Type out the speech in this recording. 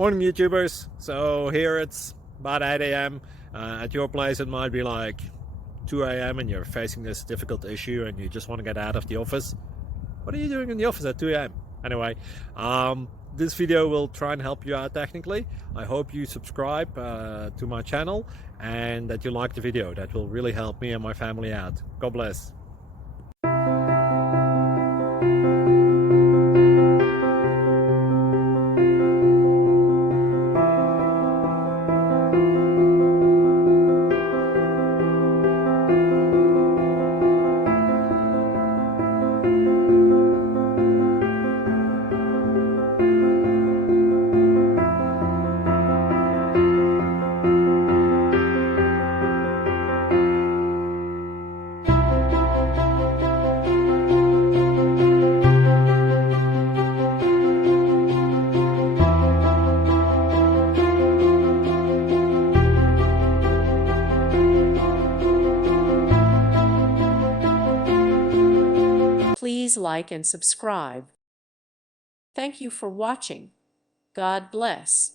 Morning YouTubers. So here it's about 8 a.m. At your place it might be like 2 a.m. and you're facing this difficult issue and you just want to get out of the office. What are you doing in the office at 2 a.m.? Anyway, this video will try and help you out technically. I hope you subscribe to my channel and that you like the video. That will really help me and my family out. God bless. Please like and subscribe. Thank you for watching. God bless.